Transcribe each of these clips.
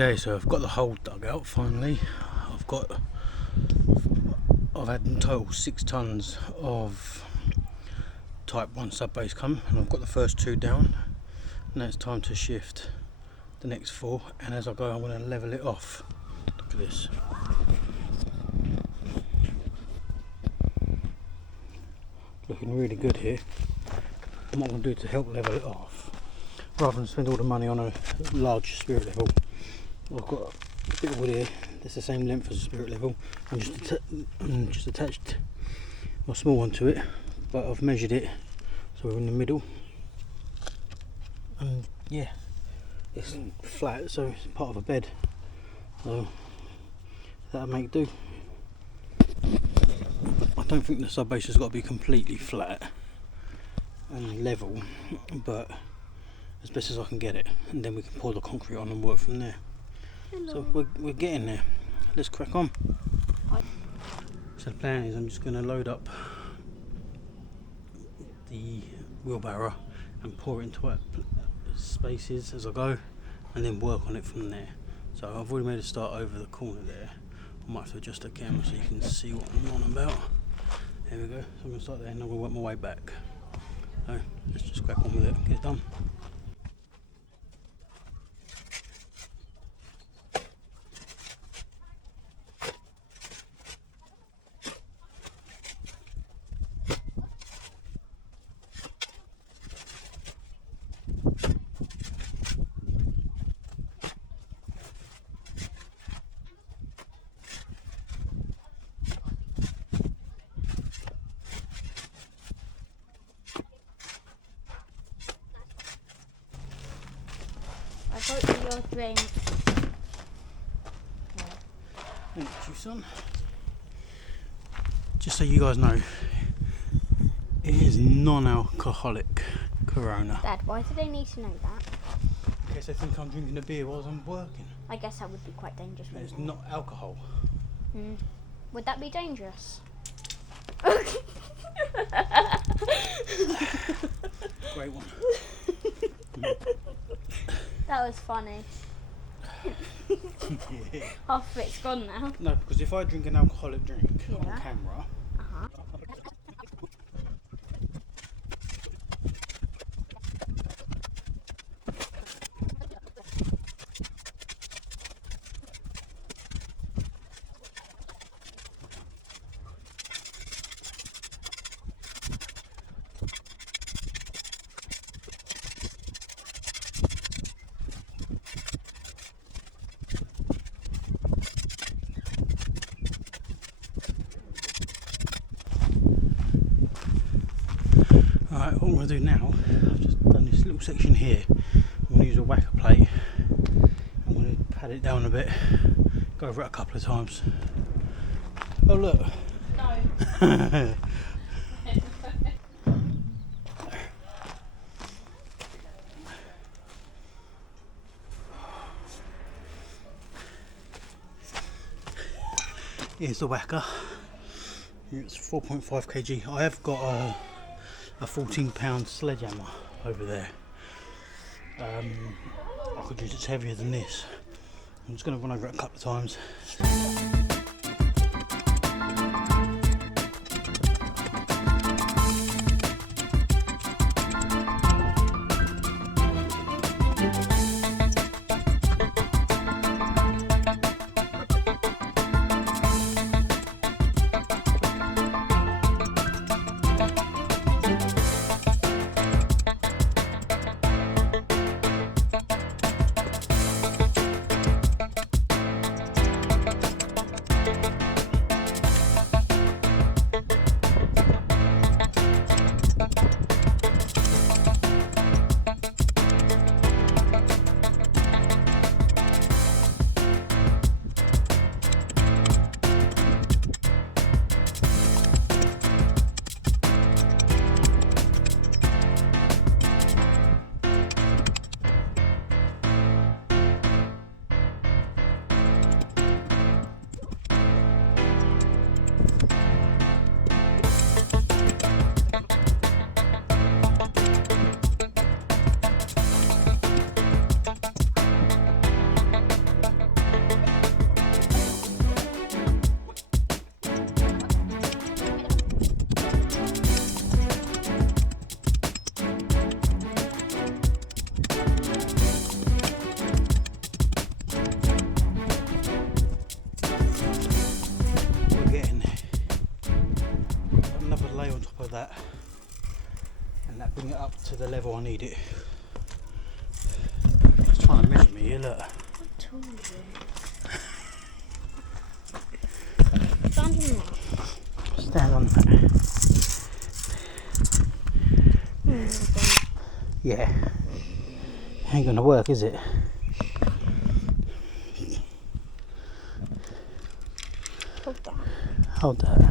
Okay, so I've got the hole dug out finally. I've had in total 6 tons of Type 1 sub base come, and I've got the first 2 down. Now it's time to shift the next 4, and as I go I'm going to level it off. Look at this. Looking really good here. And what I'm going to do to help level it off, rather than spend all the money on a large spirit level, I've got a bit of wood here that's the same length as the spirit level. I'm just attached my small one to it, but I've measured it so we're in the middle, and yeah, it's flat, so it's part of a bed, so that'll make do. I don't think the sub base has got to be completely flat and level, but as best as I can get it, and then we can pour the concrete on and work from there. Hello. So we're getting there. Let's crack on. So the plan is I'm just going to load up the wheelbarrow and pour it into spaces as I go, and then work on it from there. So I've already made a start over the corner there. I might have to adjust the camera so you can see what I'm on about. There we go. So I'm going to start there and I'm going to work my way back. So let's just crack on with it and get it done. I got you your drink. Thank you, son. Just so you guys know, it is non-alcoholic Corona. Dad, why do they need to know that? In case they think I'm drinking a beer while I'm working. I guess that would be quite dangerous. It's not alcohol. Would that be dangerous? Great one. That was funny. Yeah. Half of it's gone now. No, because if I drink an alcoholic drink on Yeah. camera, Alright, what I'm going to do now, I've just done this little section here. I'm going to use a whacker plate. I'm going to pat it down a bit, go over it a couple of times. Oh look! No. Here's the whacker. It's 4.5 kg. I have got a 14-pound sledgehammer over there. I could use it's heavier than this. I'm just going to run over it a couple of times. bring it up to the level I need it. It's trying to measure me here, look. I told you. Stand on that. Stand on that. Yeah. Ain't gonna work, is it? Hold that. Hold that. How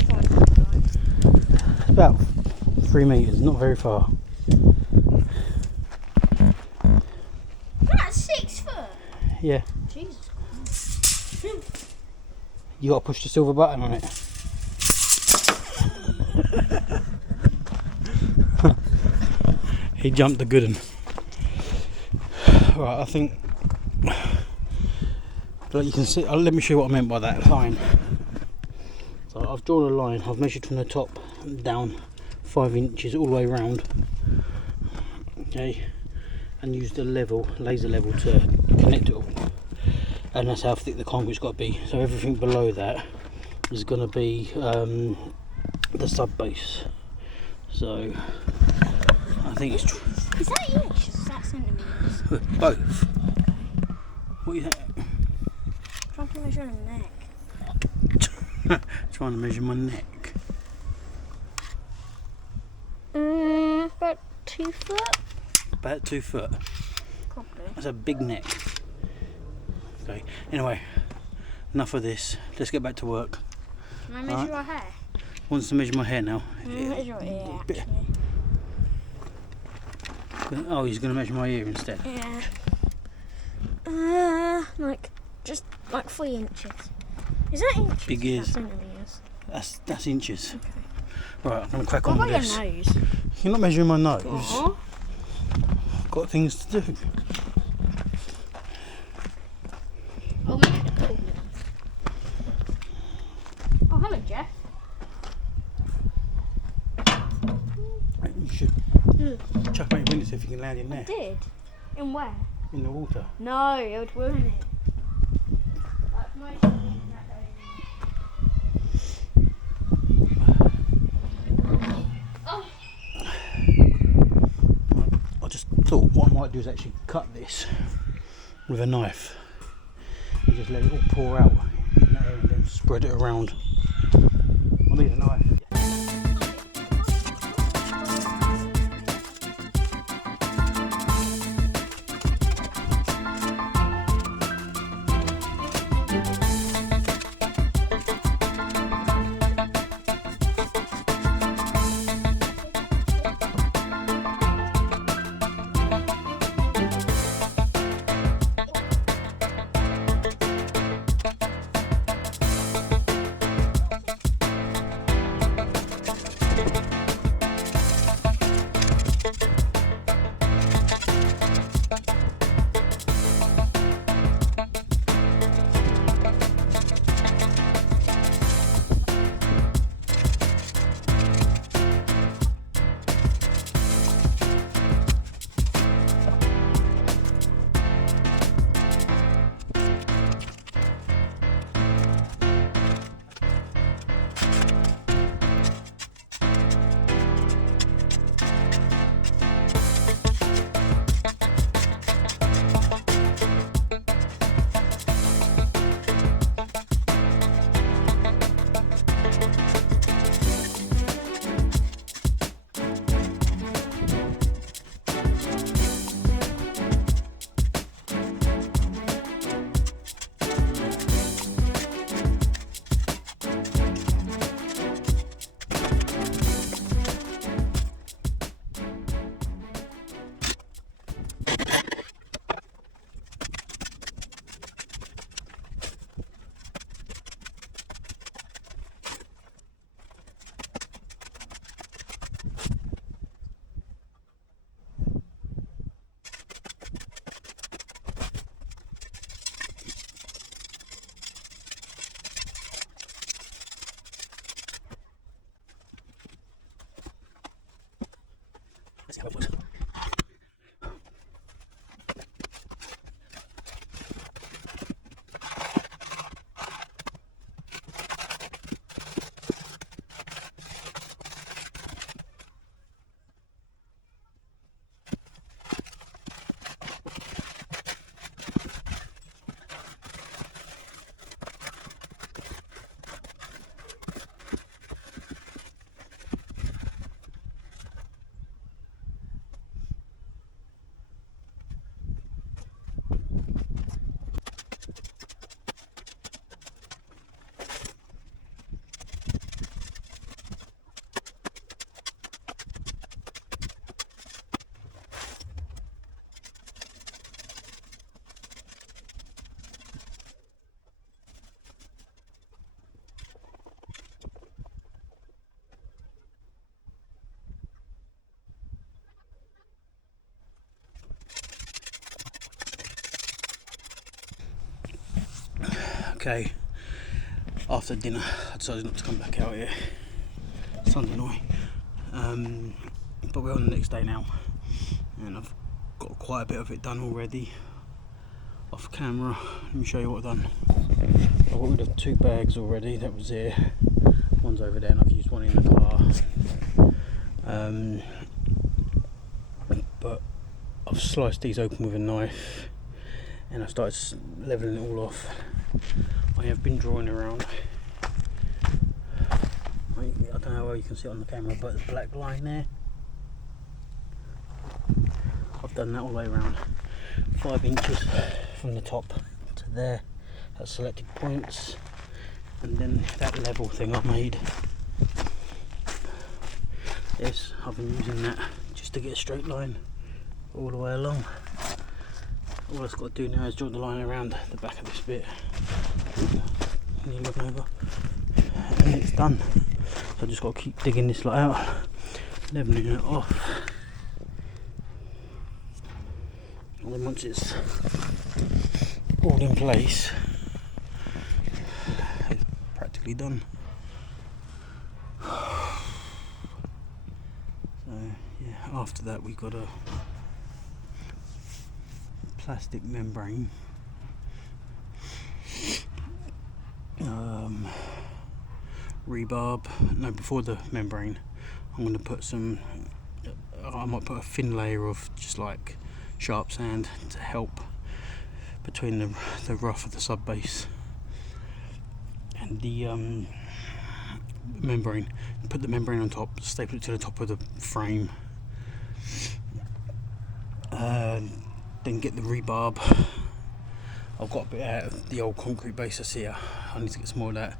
far is that line? It's about 3 metres, not very far. That's 6 foot. Yeah. Jesus. You gotta push the silver button on it. He jumped the good one. Right, I think. Like you can see, let me show you what I meant by that line. So I've drawn a line. I've measured from the top down 5 inches all the way around. Okay, and used a laser level to connect it all. And that's how thick the concrete's got to be. So everything below that is going to be the sub base. So I think it's Is that inches? Is that centimetres? both. What do you think? Trying to measure a neck. Trying to measure my neck. About 2 foot? About 2 foot. Probably. That's a big neck. Okay. Anyway, enough of this. Let's get back to work. Can I measure your hair? Wants to measure my hair now. Can I measure your ear, actually? Oh, he's going to measure my ear instead. Yeah. Like, just like 3 inches. Is that inches? Big Is ears. that centimetres? That's inches. Okay. Right, I'm going to crack What on with about this. your nose? You're not measuring my nose. Aww. Got things to do. I'll make it cool. Oh, hello, Jeff. You should chuck out your window so if you can land in I there. did. In where? In the water. No, it would ruin it. I just thought what I might do is actually cut this with a knife and just let it all pour out in that area and then spread it around. I need a knife. Okay, after dinner I decided not to come back out here. Sunday night. But we're on the next day now, and I've got quite a bit of it done already off camera. Let me show you what I've done. I got rid of 2 bags already that was there. One's over there and I've used one in the car. But I've sliced these open with a knife and I've started levelling it all off. I have been drawing around. I don't know how well you can see it on the camera, but the black line there, I've done that all the way around, 5 inches from the top to there at selected points, and then that level thing I've made. This, I've been using that just to get a straight line all the way along. All I've got to do now is draw the line around the back of this bit. Nearly looking over, and it's done. So I just got to keep digging this lot out, levelling it off, and then once it's all in place, it's practically done. So yeah, after that we got a plastic membrane, rebarb. No, before the membrane I'm going to put some, I might put a thin layer of just like sharp sand to help between the rough of the sub base and the membrane. Put the membrane on top, staple it to the top of the frame, then get the rebarb. I've got a bit out of the old concrete base that's here. I need to get some more of that.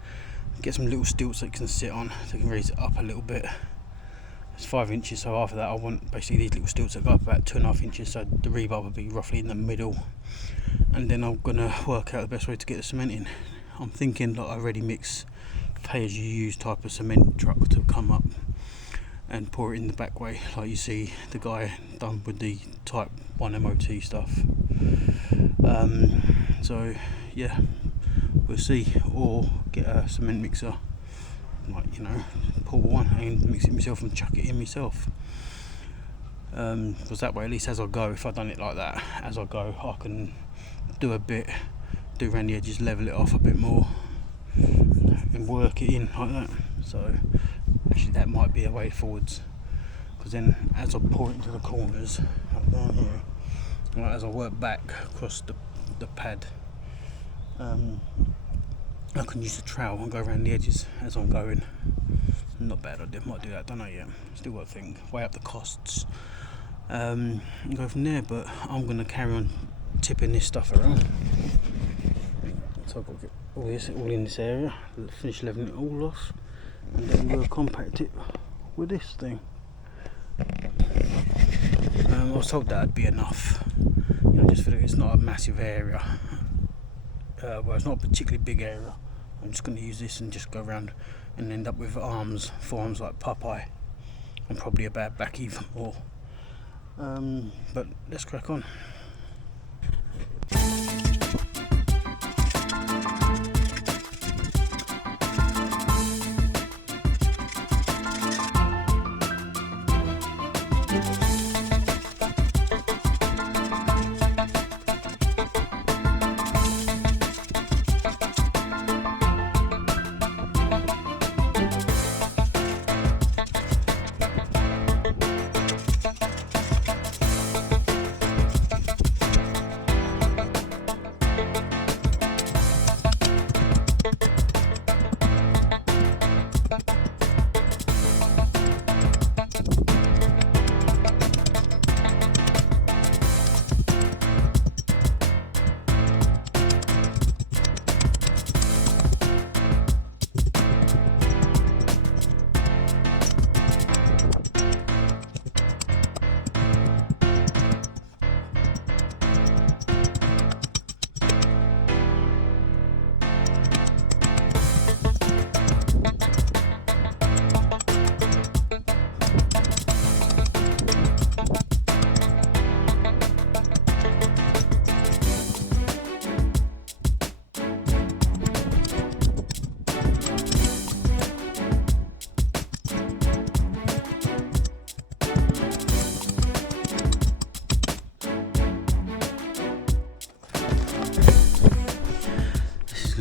Get some little stilts that it can sit on, so I can raise it up a little bit. It's 5 inches, so after that I want basically these little stilts that go up about 2.5 inches, so the rebarb will be roughly in the middle. And then I'm going to work out the best way to get the cement in. I'm thinking like a ready mix, pay as you use type of cement truck to come up and pour it in the back way, like you see the guy done with the Type 1 Mot stuff. So yeah, we'll see, or get a cement mixer, like, you know, pour one and mix it myself and chuck it in myself. Because that way, at least as I go, if I've done it like that, as I go, I can do a bit, do around the edges, level it off a bit more, and work it in like that. So actually, that might be a way forwards. Because then, as I pour it into the corners, like down here, like as I work back across the pad, I can use the trowel and go around the edges as I'm going. Not bad idea, might do that, don't know yet. Still got to think, weigh up the costs, and go from there. But I'm going to carry on tipping this stuff around. So I've got to get all this all in this area, finish leveling it all off, and then we'll compact it with this thing. I was told that'd be enough, you know, just for it's not a massive area. Well, it's not a particularly big area. I'm just going to use this and just go around and end up with forearms like Popeye, and probably a bad back even more. But let's crack on.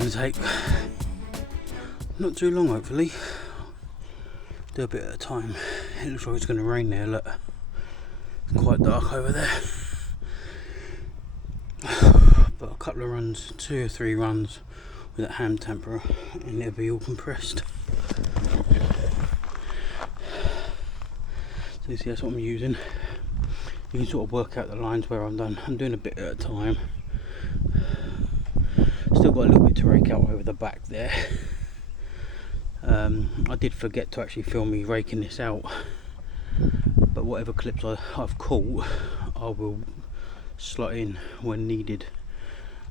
going to take not too long, hopefully. Do a bit at a time. It looks like it's going to rain there, look. It's quite dark over there. But a couple of runs, 2 or 3 runs with that hand tamper and it'll be all compressed. So you see, that's what I'm using. You can sort of work out the lines where I'm done. I'm doing a bit at a time. Still got a little bit to rake out over the back there. I did forget to actually film me raking this out, but whatever clips I've caught, I will slot in when needed.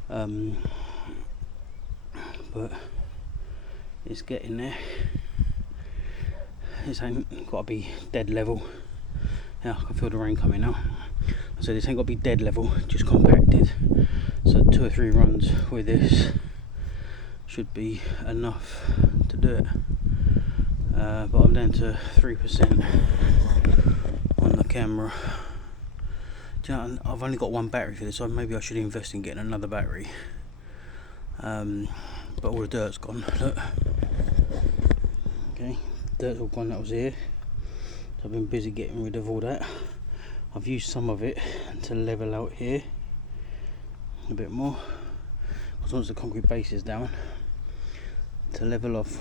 But it's getting there. This ain't got to be dead level. Yeah, I can feel the rain coming now. So this ain't got to be dead level, just compacted. So 2 or 3 runs with this should be enough to do it. But I'm down to 3% on the camera. Do you know, I've only got 1 battery for this, so maybe I should invest in getting another battery. But all the dirt's gone. Look. Okay, dirt's all gone that was here. So I've been busy getting rid of all that. I've used some of it to level out here a bit more, because once the concrete base is down, to level off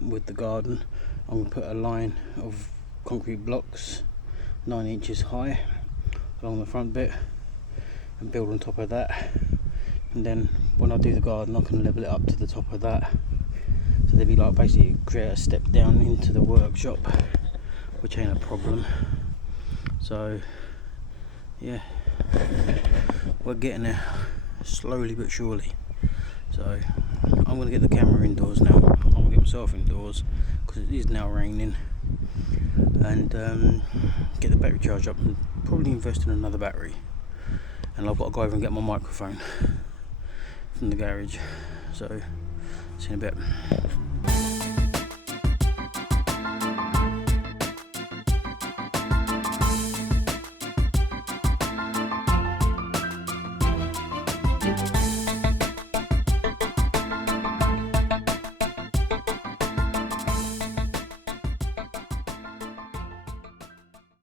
with the garden, I'm going to put a line of concrete blocks 9 inches high along the front bit and build on top of that, and then when I do the garden I can level it up to the top of that, so there'll be like basically create a step down into the workshop, which ain't a problem. So yeah, we're getting there slowly but surely. So I'm going to get the camera indoors now. I'm going to get myself indoors because it is now raining, and get the battery charged up and probably invest in another battery. And I've got to go over and get my microphone from the garage. So see you in a bit.